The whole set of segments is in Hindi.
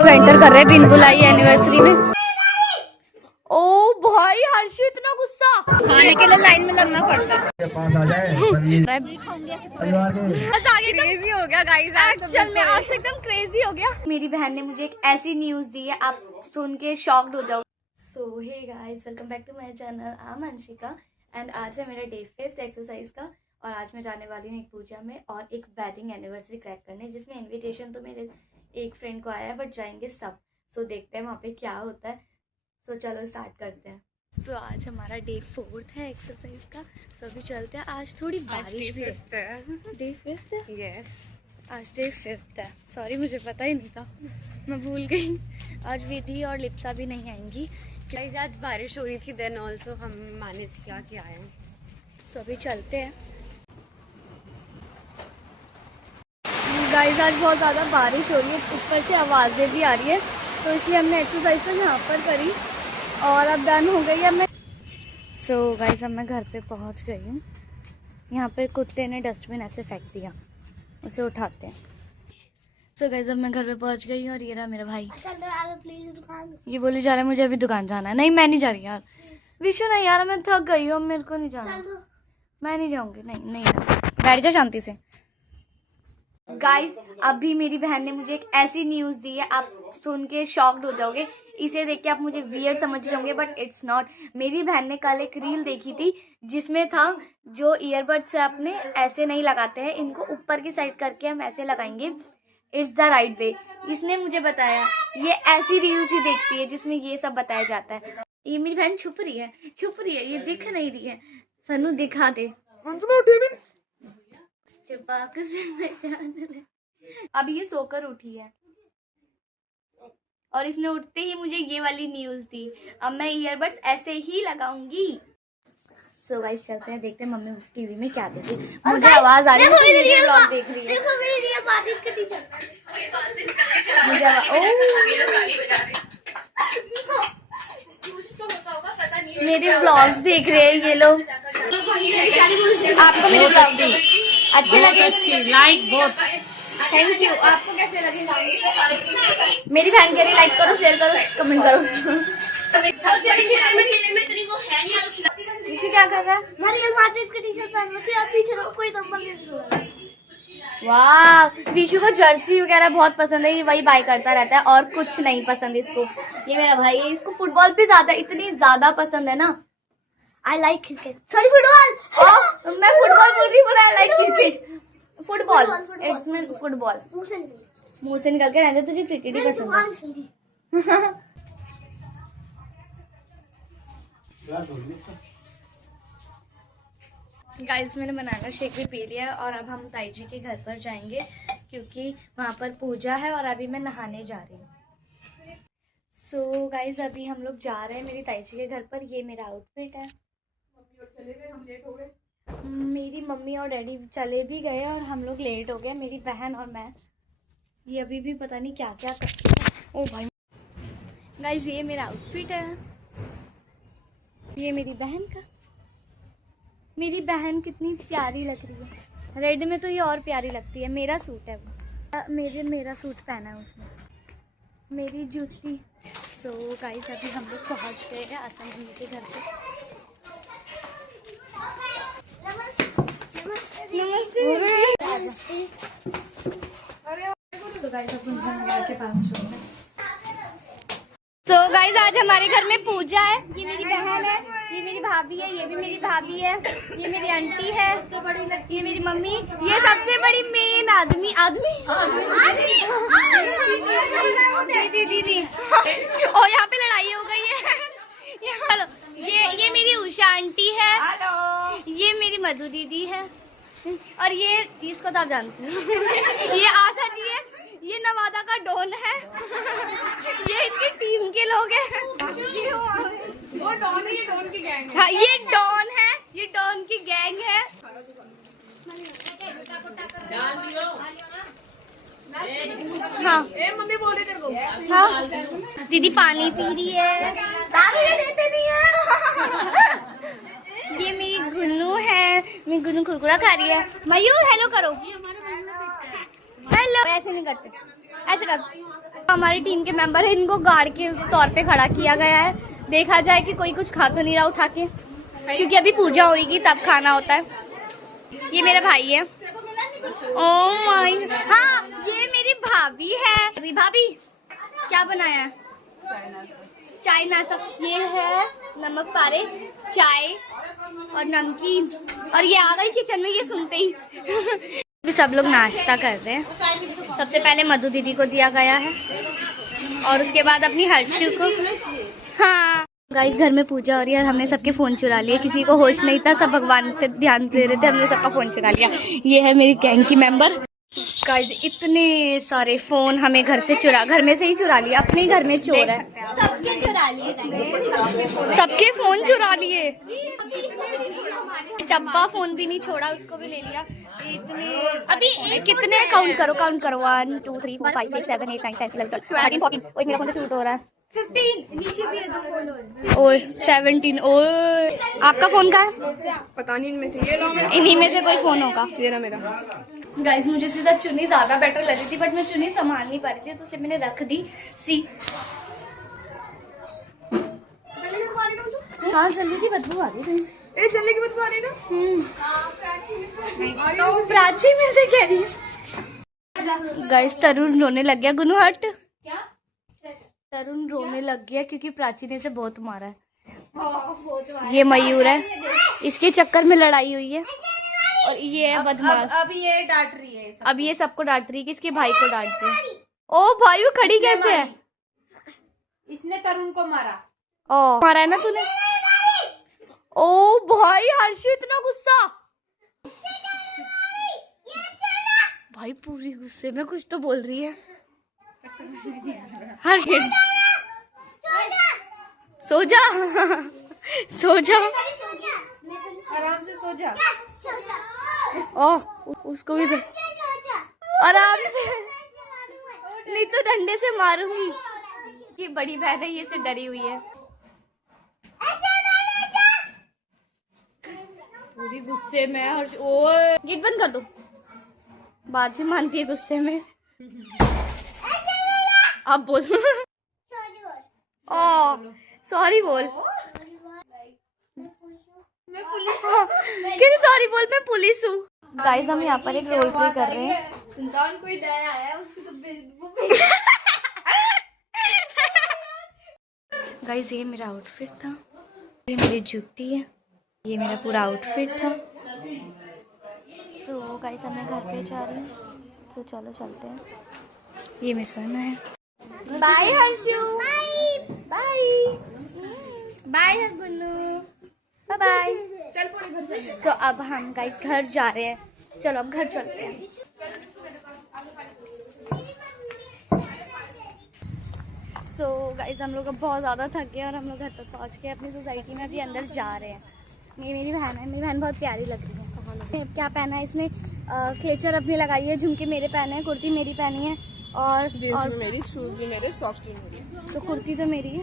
एंटर कर रहे हैं बिन बुलाई एनिवर्सरी में। ओ भाई हर्षु इतना गुस्सा, खाने के लिए लाइन में लगना पड़ता है। बस आगे क्रेजी हो गया गाइस, एक्चुअल में आज एकदम क्रेजी हो गया। मेरी बहन ने मुझे एक ऐसी न्यूज दी है, आप सुन के शॉक्ड हो जाओ। So hey guys, welcome back to my channel. I am Anshika and आज है मेरा डे 5 एक्सरसाइज का और आज मैं जाने वाली हूँ एक पूजा में और एक वेडिंग एनिवर्सरी क्रैक करने, जिसमें इनविटेशन तो मेरे एक फ्रेंड को आया है बट जाएंगे सब। सो देखते हैं वहाँ पे क्या होता है। सो चलो स्टार्ट करते हैं। सो आज हमारा डे 4 है एक्सरसाइज का। सो अभी चलते हैं। आज थोड़ी बारिश भी है। डे 5 है? यस, आज डे 5 है। सॉरी मुझे पता ही नहीं था, मैं भूल गई। आज विधि और लिप्सा भी नहीं आएंगी। आज बारिश हो रही थी, देन ऑल्सो हम मैनेज किया कि आए। सो अभी चलते हैं। गाइस आज बहुत ज़्यादा बारिश हो रही है, ऊपर से आवाज़ें भी आ रही है, तो इसलिए हमने एक्सरसाइज तो यहाँ पर करी और अब डन हो गई है। मैं सो गाइस अब मैं घर पे पहुँच गई हूँ। यहाँ पर कुत्ते ने डस्टबिन ऐसे फेंक दिया, उसे उठाते हैं। सो गाइस अब मैं घर पे पहुँच गई हूँ और ये रहा मेरा भाई। ये बोली जा रहा है मुझे अभी दुकान जाना है। नहीं मैं नहीं जा रही यार, विशु नहीं यार, मैं थक गई हूँ, मेरे को नहीं जाना। मैं नहीं जाऊँगी, नहीं बैठ जा शांति से। गाइस अभी मेरी बहन ने मुझे एक ऐसी न्यूज़ दी है, आप सुन के शॉक्ड हो जाओगे। इसे देख के आप मुझे वियर्ड समझ रहे होंगे बट इट्स नॉट। मेरी बहन ने कल एक रील देखी थी जिसमें था जो ईयरबड्स से अपने ऐसे नहीं लगाते हैं, इनको ऊपर की साइड करके हम ऐसे लगाएंगे, इट्स द राइट वे। इसने मुझे बताया ये ऐसी रील्स ही देखती है जिसमें ये सब बताया जाता है। ये मेरी बहन छुप रही है, ये दिख नहीं रही है। सनू दिखा दे। अभी ये सोकर उठी है और इसने उठते ही मुझे ये वाली न्यूज़ दी। अब मैं ईयरबड्स ऐसे ही लगाऊंगी। सो गाइस चलते हैं, देखते हैं मम्मी टीवी में क्या देखती है। मुझे आवाज आ रही है, मेरी व्लॉग देख रही है। देखो मेरी रिया बारिश का टी-शर्ट। मेरे व्लॉग्स देख रहे हैं ये लोग। आपको मेरे व्लॉग अच्छे लगे? लाइक बहुत, थैंक यू। आपको कैसे लगे? मेरी बहन कह रही लाइक करो, शेयर करो, कमेंट करो। क्या कर रहा है? वाह, विशु को जर्सी वगैरह बहुत पसंद है, ये वही बाय करता रहता है और कुछ नहीं पसंद इसको। ये मेरा भाई है, इसको फुटबॉल भी ज्यादा, इतनी ज्यादा पसंद है ना। I like cricket, sorry football. मैं फुटबॉल बोल रही हूँ, I like cricket. Football, it's mean football. मुंह से निकल के रहते, तुझे क्रिकेट ही पसंद है। गाइस मैंने बनाना शेक भी पी लिया और अब हम ताई जी के घर पर जाएंगे क्योंकि वहाँ पर पूजा है और अभी मैं नहाने जा रही हूँ। सो गाइस अभी हम लोग जा रहे हैं मेरी ताई जी के घर पर। ये मेरा आउटफिट है। हम लेट हो गए। मेरी मम्मी और डैडी चले भी गए और हम लोग लेट हो गए, मेरी बहन और मैं। ये अभी भी पता नहीं क्या क्या करती है। ओ भाई गाइस ये मेरा आउटफिट है, ये मेरी बहन का। मेरी बहन कितनी प्यारी लग रही है, रेड में तो ये और प्यारी लगती है। मेरा सूट है वो, मेरा सूट पहना है उसने, मेरी जूती। सो गाइस अभी हम लोग पहुँच गए हैं आसम मम्मी के घर पे। नमस्ते। सो गाइस अपन के पास है। सो गाइस आज हमारे घर में पूजा है। ये मेरी बहन है, ये मेरी भाभी है, ये भी मेरी भाभी है, ये मेरी आंटी है, ये मेरी मम्मी, ये सबसे बड़ी मेन आदमी दीदी। और यहाँ पे लड़ाई हो गई है। हेलो, ये मेरी उषा आंटी है, ये मेरी मधु दीदी है और ये इसको तो आप जानते हैं, ये आशा जी है, ये नवादा का डॉन है। ये इनकी टीम के लोग हैं। वो डॉन है, ये डॉन की गैंग है। हाँ ये डॉन है, ये डॉन की गैंग है। हाँ मम्मी बोल रही तेरे को। हाँ दीदी पानी पी रही है, देते नहीं है। ये मेरी गुन्नू है, मेरी गुन्नू कुरकुरा खा रही है। मयूर हेलो करो। हेलो ऐसे नहीं करते। ऐसे कर। हमारी टीम के मेंबर है, इनको गार्ड के तौर पे खड़ा किया गया है। देखा जाए कि कोई कुछ खा तो नहीं रहा उठा के, क्योंकि अभी पूजा होगी तब खाना होता है। ये मेरा भाई है। ओह माय, हाँ ये मेरी भाभी है। अभी भाभी क्या बनाया है? चाय नाश्ता। ये है नमक पारे, चाय और नमकीन, और ये आ गई किचन में ये सुनते ही। भी सब लोग नाश्ता कर रहे हैं। सबसे पहले मधु दीदी को दिया गया है और उसके बाद अपनी हर्षु को। हाँ गाइस, घर में पूजा हो रही है और हमने सबके फोन चुरा लिए। किसी को होश नहीं था, सब भगवान पे ध्यान दे रहे थे, हमने सबका फोन चुरा लिया। ये है मेरी गैंग की मेंबर। गाइस इतने सारे फोन हमें घर में से ही चुरा लिया। अपने ही घर में चोर है। सबके चुरा लिए, सबके फोन चुरा लिए। डब्बा फोन भी नहीं छोड़ा, उसको भी ले लिया। इतने अभी कितने काउंट करो 1 2 3 4 5 6 7 8 9 10 11 12 13 14। मेरा फोन से शूट हो रहा है। 15 नीचे भी है, 2 फोन। ओए 17। ओए आपका फोन कहाँ है? पता नहीं, इनमें से ये लो, इन्हीं में से कोई फोन होगा। ये ना मेरा। गाइस मुझे इसके साथ चुन्नी ज्यादा बेटर लग रही थी, बट मैं चुन्नी संभाल नहीं पा रही थी, तो इसलिए मैंने रख दी। सी हाँ जल्दी की बदबू आ रही है। ए चलने की बदबू आ रही है ना। प्राची में से कह रही है। गाइस तरुण रोने लग गया। गुनू हट। क्या? तरुण रोने लग गया क्योंकि प्राची ने इसे बहुत मारा है। ये मयूर है, इसके चक्कर में लड़ाई हुई है। और ये है बदमाश। अब ये डांट रही है सब। अब ये सबको डांट रही है कि इसके भाई को डांट रही है। ओ भाई वो खड़ी कैसे है? इसने तरुण को मारा। ओ मारा है ना तूने? ओ भाई हर्षु इतना गुस्सा। भाई पूरी गुस्से में कुछ तो बोल रही है। हर्षु सो जा सो जा, आराम से सो जा। ओह उसको भी दे आराम से, नहीं तो डंडे से मारूंगी। ये बड़ी बहन है, ये से डरी हुई है। पूरी गुस्से में। हर्ष ओए गेट बंद कर दो, बात भी मानती है गुस्से में। अब बोल। ओ सॉरी बोल। मैं पुलिस क्यों सॉरी बोल? मैं पुलिस हूँ। गाइस हम यहाँ पर एक रोल प्ले कर रहे हैं। सुल्तान कोई दया आया उसकी तो गाइस ये मेरा आउटफिट था, ये मेरी जूती है, ये मेरा पूरा आउटफिट था। तो गाइस अब मैं घर पे जा रही हूँ, तो चलो चलते हैं। ये मेरा सोना है। Bye Harshu. Bye bye Gunnu. Bye bye. So अब हम गाइस घर जा रहे हैं। चलो अब घर चलते हैं। सो गाइस हम लोग अब बहुत ज़्यादा थक गए और हम लोग घर पर पहुंच के अपनी सोसाइटी में अभी अंदर जा रहे हैं। ये मेरी बहन है, मेरी बहन बहुत प्यारी लग रही है। क्या पहना है इसने? क्लेचर अपनी लगाई है, झुमके मेरे पहने हैं, कुर्ती मेरी पहनी है, और जींस भी मेरी, शूज भी मेरे, सॉक्स भी मेरी, तो कुर्ती तो मेरी है।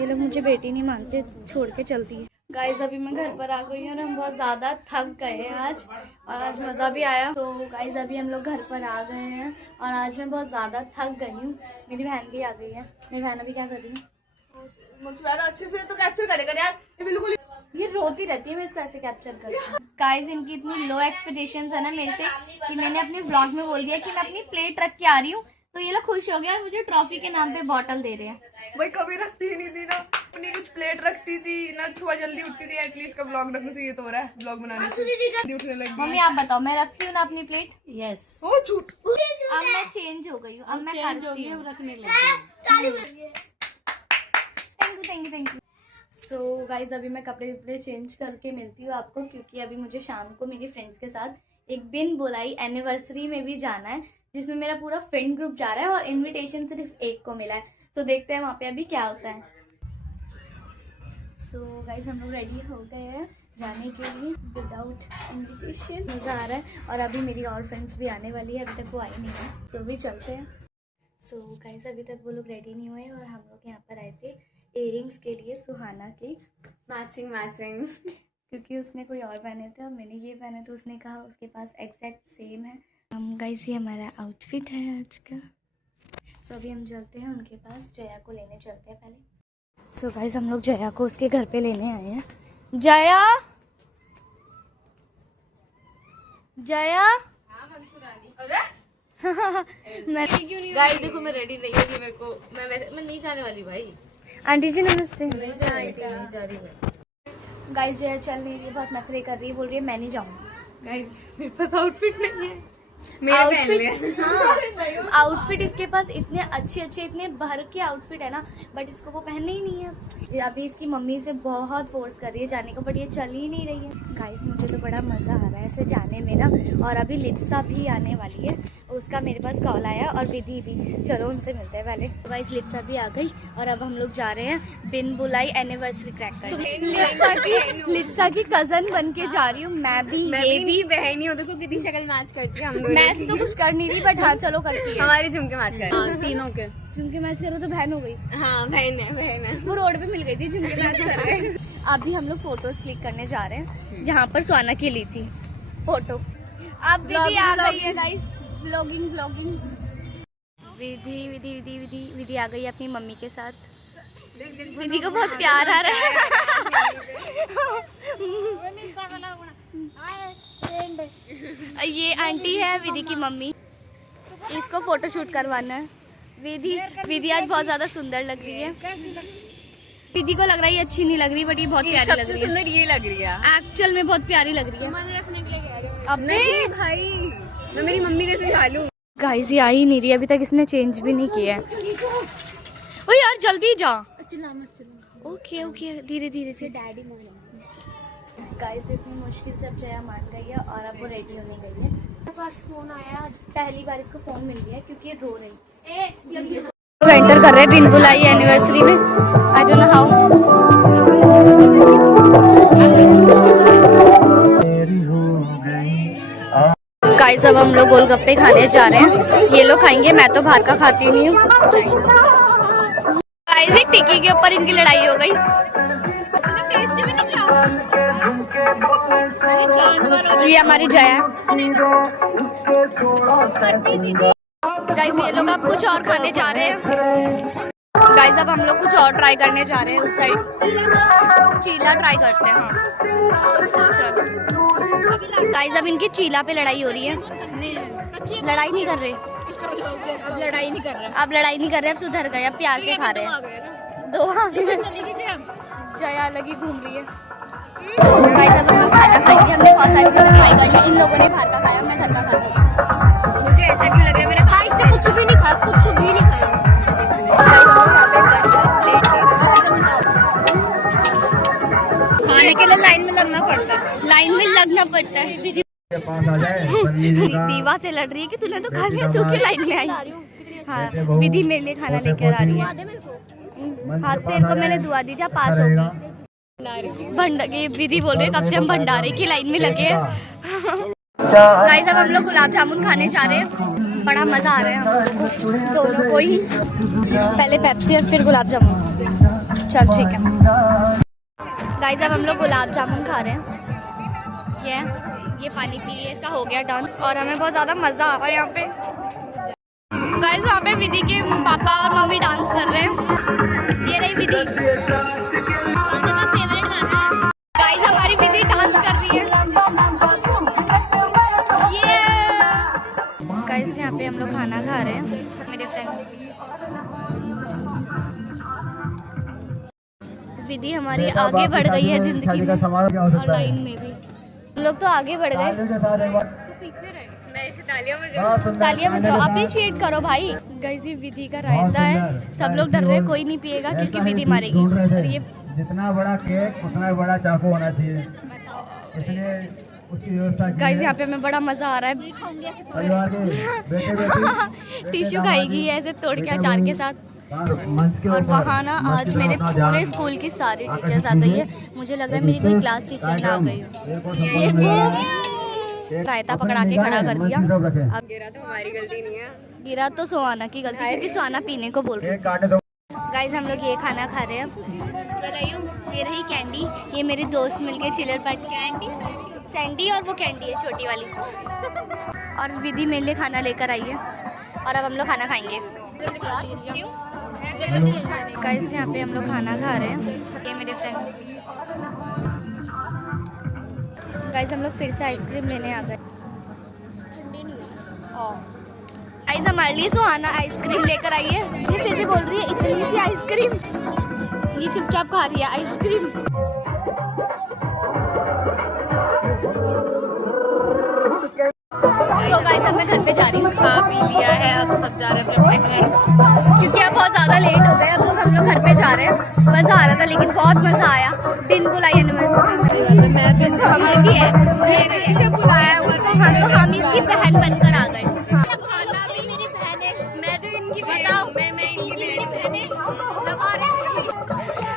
ये लोग मुझे बेटी नहीं मानते, छोड़ के चलती है। गाइस अभी मैं घर पर आ गई हूँ और हम बहुत ज़्यादा थक गए हैं आज, और आज मज़ा भी आया। तो गाइस अभी हम लोग घर पर आ गए हैं और आज मैं बहुत ज़्यादा थक गई हूँ। मेरी बहन भी आ गई है। मेरी बहन अभी क्या कर रही है? मुझे अच्छे से तो कैप्चर करेगा यार, ये बिल्कुल ये रोती रहती है, मैं इसको ऐसे कैप्चर करती हूँ। गाइस इनकी इतनी लो एक्सपेक्टेशंस है ना मेरे से कि मैंने अपने ब्लॉग में बोल दिया कि मैं अपनी प्लेट रख के आ रही हूँ, तो ये लोग खुश हो गए और मुझे ट्रॉफी के नाम पे बॉटल दे रहे हैं। भाई कभी रखती ही नहीं थी ना, अपनी कुछ प्लेट रखती थी ना, सुबह जल्दी उठती थी। एटलीस्ट का ब्लॉग रखने से ये तो हो रहा है, ब्लॉग बनाने से जल्दी उठने लगी। मम्मी आप बताओ, मैं रखती हूँ ना अपनी प्लेट? यस। ओ झूठ। अब मैं चेंज हो गई हूँ, अब मैं करती हूँ। रखने लगी। Thank you. सो गाइज अभी मैं कपड़े चेंज करके मिलती हूँ आपको, क्योंकि अभी मुझे शाम को मेरी फ्रेंड्स के साथ एक बिन बुलाई एनिवर्सरी में भी जाना है, जिसमें मेरा पूरा फ्रेंड ग्रुप जा रहा है और इनविटेशन सिर्फ एक को मिला है। सो देखते हैं वहाँ पे अभी क्या होता है। सो गाइज हम लोग रेडी हो गए हैं जाने के लिए विदाउट इनविटेशन। मज़ा आ रहा है और अभी मेरी और फ्रेंड्स भी आने वाली है, अभी तक वो आई नहीं है। सो भी चलते हैं। सो गाइज अभी तक वो लोग रेडी नहीं हुए और हम लोग यहाँ पर आए थे इयररिंग्स के लिए सुहाना के। मैचिंग क्योंकि उसने कोई और पहने थे और मैंने ये पहने, तो उसने कहा उसके पास एग्जैक्ट सेम है। गाइस ये हमारा आउटफिट है आज का। तो अभी हम चलते हैं उनके पास, जया को लेने चलते हैं पहले। सो गाइस हम लोग जया को उसके घर पे लेने आए हैं। जया जया गाइस देखो मैं रेडी नहीं होगी, मेरे को मैं नहीं जाने वाली भाई। आंटी जी नमस्ते। नहीं जा रही मैं। गाइस जया चल नहीं रही, बहुत नखरे कर रही है, बोल रही है मैं नहीं जाऊंगी। गाइस मेरे पास आउटफिट नहीं है। आउटफिट इसके पास इतने अच्छे इतने भर के आउटफिट है ना, बट इसको वो पहनने ही नहीं है। अभी इसकी मम्मी से बहुत फोर्स कर रही है जाने को, बट ये चल ही नहीं रही है। गाइस मुझे तो बड़ा मज़ा आ रहा है ऐसे जाने में ना। और अभी लिप्सा भी आने वाली है, उसका मेरे पास कॉल आया, और विधि भी। चलो उनसे मिलते हैं पहले। तो गाइस लिप्सा भी आ गई और अब हम लोग जा रहे हैं बिन बुलाई एनिवर्सरी क्रैक करने। लिप्सा की कजन बन के जा रही हूँ मैं भी, ये भी बहन ही हो, देखो कितनी शक्ल मैच करती है हम दोनों। मैच तो कुछ कर नहीं रही, बट हाँ चलो करती है। हमारे झुमके मैच कर रहे हैं तीनों के झुमके मैच करो तो बहन हो गई। हाँ बहन है। वो रोड पे मिल गई थी झुमके मैच कर रहे हैं। अभी हम लोग फोटोज क्लिक करने जा रहे हैं जहाँ पर स्वाना की ली थी फोटो। अब विधि आ गई है गाइस, व्लॉगिंग। विधि विधि विधि विधि विधि आ गई है अपनी मम्मी के साथ। विधि को बहुत प्यार आ रहा है। ये आंटी है विधि की मम्मी, इसको फोटो शूट करवाना है। विधि आज बहुत ज्यादा सुंदर लग रही है। विधि को लग रहा है ये अच्छी नहीं लग रही, बट ये बहुत प्यारी लग रही है। सबसे सुंदर ये लग रही है एक्चुअल में, बहुत प्यारी लग रही है। अब नहीं भाई, मैं मेरी मम्मी कैसे खा लूं। गाइस ये आ ही नहीं रही अभी तक, इसने चेंज भी नहीं किया है। ओ यार जल्दी जा। ओके धीरे धीरे से। डैडी गाइस इतनी मुश्किल से अब जया मान गई है और अब वो रेडी होने गई है। मेरे पास फोन आया आज, पहली बार इसको फोन मिल गया क्योंकि ये रो रही। लोग एंटर कर रहे हैं बिन बुलाई एनिवर्सरी में। I don't know how. Guys अब हम लोग गोलगप्पे खाने जा रहे हैं। ये लोग खाएंगे, मैं तो बाहर का खाती नहीं हूँ। गाइस एक टिक्की के ऊपर इनकी लड़ाई हो गई। ये हमारी जया। गाइस ये लोग अब कुछ और खाने जा रहे हैं। गाइस अब हम लोग कुछ और ट्राई करने जा रहे हैं। उस साइड चीला ट्राई करते हैं। हाँ चलो गाइस अब इनकी चीला पे लड़ाई हो रही है। लड़ाई नहीं कर रहे, अब लड़ाई नहीं कर रहे। अब लड़ाई नहीं कर रहे, अब सुधर गए, अब प्यार से खा रहे हैं। दो जया लगी घूम रही है। गाइस अब हम लोग खाना खाएंगे। हमने बहुत सारी चीजें ट्राई कर ली। इन लोगों ने भात का खाया, मैं घर का खाता। मुझे ऐसा क्यों लग रहा है मेरे भाई से कुछ भी नहीं खाया, कुछ भी नहीं खाया। खाने के लिए लाइन में लगना पड़ता है, लाइन में लगना पड़ता है। दीवा से लड़ रही है कि तूने तो खा लिया, तू क्यों लाइन में आई। हाँ विधि मेरे लिए खाना लेकर आ रही है। हाँ तेरे को मैंने दुआ दी, जा पास होगी। भंडारे विधि बोल रही है कब से हम भंडारे की लाइन में लगे हैं। गाइस अब हम लोग गुलाब जामुन खाने जा रहे हैं। बड़ा मजा आ रहा है हम लोग दोनों को ही। पहले पेप्सी और फिर गुलाब जामुन। चल ठीक है गाइस अब हम लोग गुलाब जामुन खा रहे हैं। ये पानी पी लिया, इसका हो गया डन। और हमें बहुत ज़्यादा मज़ा आ रहा है यहाँ पे। गाइस यहाँ पे विधि के पापा और मम्मी डांस कर रहे हैं। ये रही विधि, पापा का फेवरेट गाना है। गाइस हमारी विधि डांस कर रही है। गाइस यहाँ पे हम लोग खाना खा रहे हैं। मेरे फ्रेंड विधि हमारी आगे बढ़ गई है जिंदगी में, और लाइन में भी हम लोग तो आगे बढ़ गए। तालियां बजाओ, अप्रिशिएट करो भाई। गाइस ये विधि का रायता है, सब लोग डर रहे, कोई नहीं पिएगा क्योंकि विधि मारेगी। और ये जितना बड़ा केक उतना बड़ा चाकू होना चाहिए, इसलिए उसकी व्यवस्था की। गाइस यहाँ पे हमें बड़ा मजा आ रहा है। परिवार के बेटे टिश्यू खाएगी ऐसे तोड़ के अचार के साथ। और वहाँ ना आज मेरे पूरे स्कूल की सारी टीचर्स आ गई है। मुझे लग रहा है मेरी कोई क्लास टीचर ना आ गई हो। रायता पकड़ा के खड़ा कर दिया। अब गिरा तो हमारी गलती नहीं है, गिरा तो सोहाना की गलती, क्योंकि सोहाना पीने को बोल रही है। गाइस हम लोग ये खाना खा रहे हैं। ये रही कैंडी, ये मेरे दोस्त मिलके चिलर पार्टी। कैंडी सैंडी और वो कैंडी है छोटी वाली। और विधि मेरे लिए खाना लेकर आई है और अब हम लोग खाना खाएंगे। गाइस यहाँ पे हम लोग खाना खा रहे हैं, ये मेरे फ्रेंड। गाइस हम लोग फिर से आइसक्रीम लेने आ गए। गाइस हमारे लिए सुहाना आइसक्रीम लेकर आई है, ये फिर भी बोल रही है इतनी सी आइसक्रीम, ये चुपचाप खा रही है आइसक्रीम। सो गाइस अब मैं घर पे जा रही हूँ, खा पी लिया है, अब सब जा रहे हैं अपने अपने घर, क्योंकि अब बहुत ज़्यादा लेट हो गए। अब तो हम लोग घर पे जा रहे हैं। मज़ा आ रहा था लेकिन बहुत मज़ा आया। बिन बुलाई एनिवर्सरी मैं भी हमें भी है बुलाया हुआ था, तो हम इसकी बहन बनकर आ गए। सुहाना भी मेरी बहन है, मैं तो इनकी बताओ मैं इनकी बहन है,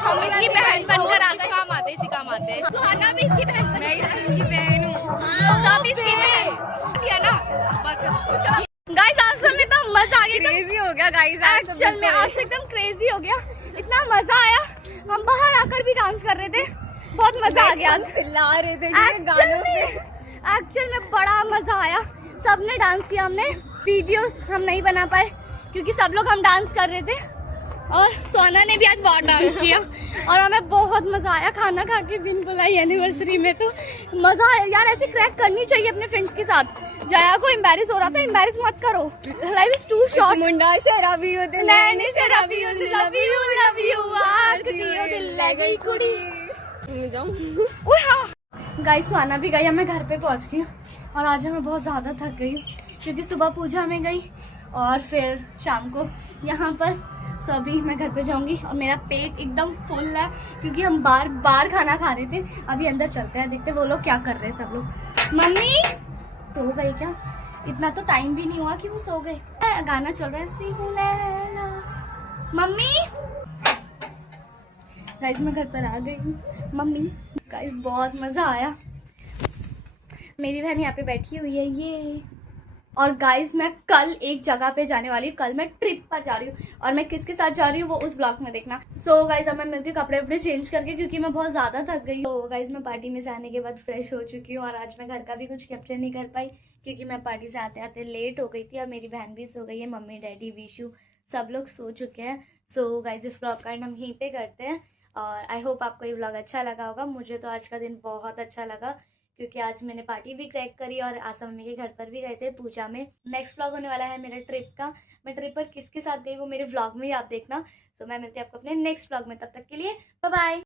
हम इसकी बहन बनकर आ गए। काम आते इसी काम आते हैं। सुहाना भी इसकी बहन, मैं इनकी बहन हूँ, सब इसकी बहन ना। गाइस आज में तो मजा आ गया, क्रेजी हो गया गाइस। एक्चुअल में आज एकदम क्रेजी हो गया, इतना मजा आया। हम बाहर आकर भी डांस कर रहे थे, बहुत मजा आ गया। चिल्ला रहे थे गानों पे, एक्चुअल में बड़ा मजा आया। सबने डांस किया, हमने वीडियोस हम नहीं बना पाए क्योंकि सब लोग हम डांस कर रहे थे, और सोना ने भी आज बहुत डांस किया और हमें बहुत मजा आया खाना खा के बिन बुलाई एनिवर्सरी में। तो मजा आया यार, ऐसे क्रैक करनी चाहिए अपने फ्रेंड्स के साथ। जया को एम्बैरेस हो रहा था, एम्बैरेस मत करो, लाइफ इज टू शॉर्ट। मुंडा शराबी होते नैन शराबी होते, लव यू आरती ओ दिल लगी कुड़ी। ओए हां गाइस सुहाना भी गई, मैं घर पे पहुंच गई और आज मैं बहुत ज्यादा थक गई हूँ क्योंकि सुबह पूजा में गई और फिर शाम को यहाँ पर। सो अभी मैं घर पे जाऊंगी और मेरा पेट एकदम फुल है क्योंकि हम बार खाना खा रहे थे। अभी अंदर चलते हैं, देखते वो लोग क्या कर रहे हैं सब लोग। मम्मी सो गई क्या? इतना तो टाइम भी नहीं हुआ कि वो सो गए। गाना चल रहा है सी हूँ लैला। मम्मी गाइस मैं घर पर आ गई हूँ। मम्मी गाइस बहुत मजा आया, मेरी बहन यहाँ पे बैठी हुई है ये। और गाइस मैं कल एक जगह पे जाने वाली हूँ, कल मैं ट्रिप पर जा रही हूँ और मैं किसके साथ जा रही हूँ वो उस ब्लॉग में देखना। सो गाइस अब मैं मिलती हूँ कपड़े वपड़े चेंज करके क्योंकि मैं बहुत ज़्यादा थक गई। तो गाइस मैं पार्टी में जाने के बाद फ्रेश हो चुकी हूँ और आज मैं घर का भी कुछ कैप्चर नहीं कर पाई क्योंकि मैं पार्टी से आते आते लेट हो गई थी और मेरी बहन भी सो गई है, मम्मी डैडी विशु सब लोग सो चुके हैं। सो गाइस इस ब्लॉग का एंड हम यहीं पे करते हैं और आई होप आपको ये ब्लॉग अच्छा लगा होगा। मुझे तो आज का दिन बहुत अच्छा लगा क्योंकि आज मैंने पार्टी भी क्रैक करी और आशा मम्मी के घर पर भी गए थे पूजा में। नेक्स्ट व्लॉग होने वाला है मेरा ट्रिप का, मैं ट्रिप पर किसके साथ गई वो मेरे व्लॉग में ही आप देखना। तो मैं मिलती हूँ आपको अपने नेक्स्ट व्लॉग में, तब तक के लिए बाय बाय।